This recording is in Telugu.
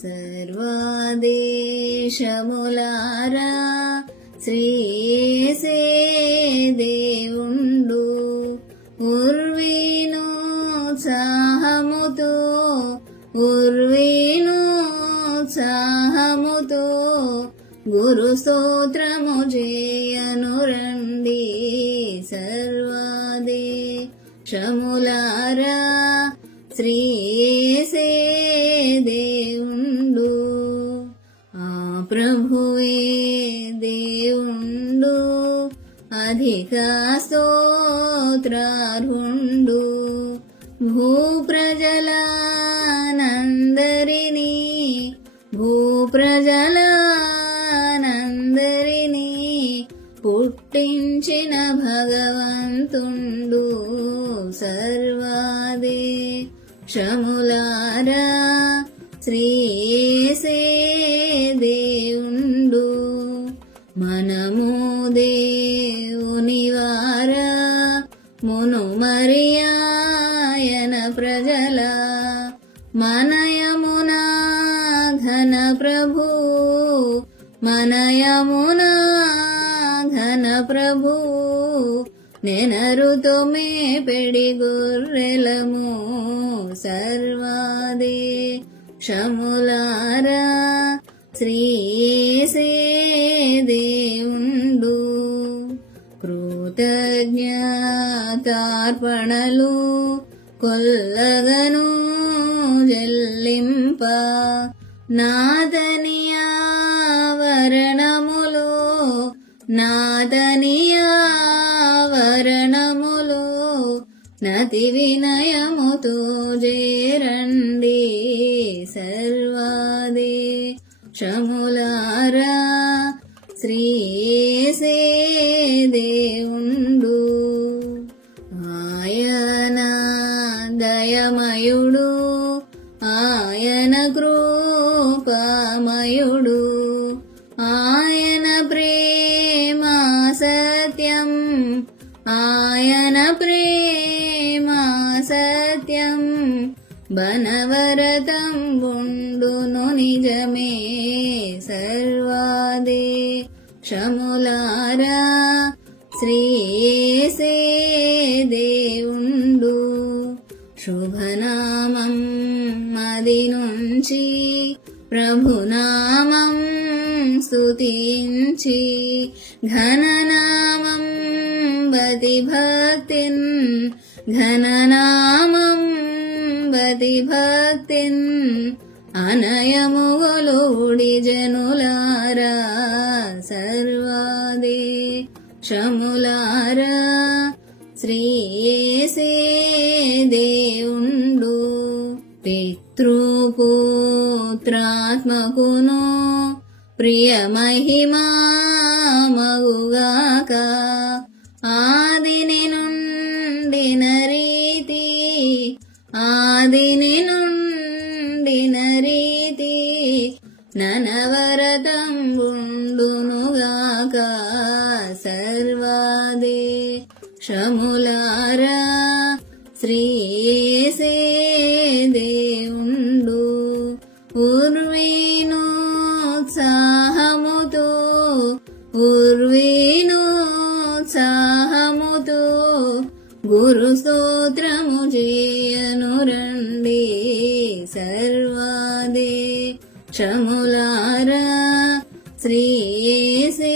సర్వదేశములారా శ్రీయేసే దేవుండు ఉర్వీనోత్సాహముతో గురు స్తోత్రము చేయను రండి సర్వదేశములారా శ్రీయేసే దేవుండు ఆ ప్రభువే దేవుండు అధిక స్తోత్రార్హుండు భూప్రజలందరినీ పుట్టించిన భగవంతుండు సర్వదేశములారా శ్రీయేసే దేవుండు మనము దేవుని వారమును మరియాయన ప్రజల మనయమునా ఘన ప్రభు నెనరుతో మేపెడి గొర్రెలము సర్వదేశములారా శ్రీయేసే దేవుండు కృతజ్ఞతార్పణలు కొల్లగను జల్లింప నాదనియావరణములో నతి వినయముతో చేరండి సర్వదేశములారా శ్రీయేసే దేవుండు ఆయన దయమయుడు ఆయన కృపామయుడు ఆయన ప్రేమ సత్యం బనవరతం గుండును నిజమే సర్వదేశములారా శ్రీయేసే దేవుండు శుభనామం మది నుంచి ప్రభునామం స్తుతించి ఘననామం బతి భక్తిన్ అనయముగలోడి జనులారా సర్వదేశములారా శ్రీయేసే దేవుండు పితృపుత్రాత్మకును ప్రియమహిమా మగుగాక ఆదిని నుండిన రీతి ననవరతం గుండునుగాక సర్వదేశములారా శ్రీయేసే దేవుండు ఉర్వీనోత్సాహముతో గురు స్తోత్రము చేయను రండి సర్వదేశములారా శ్రీయేసే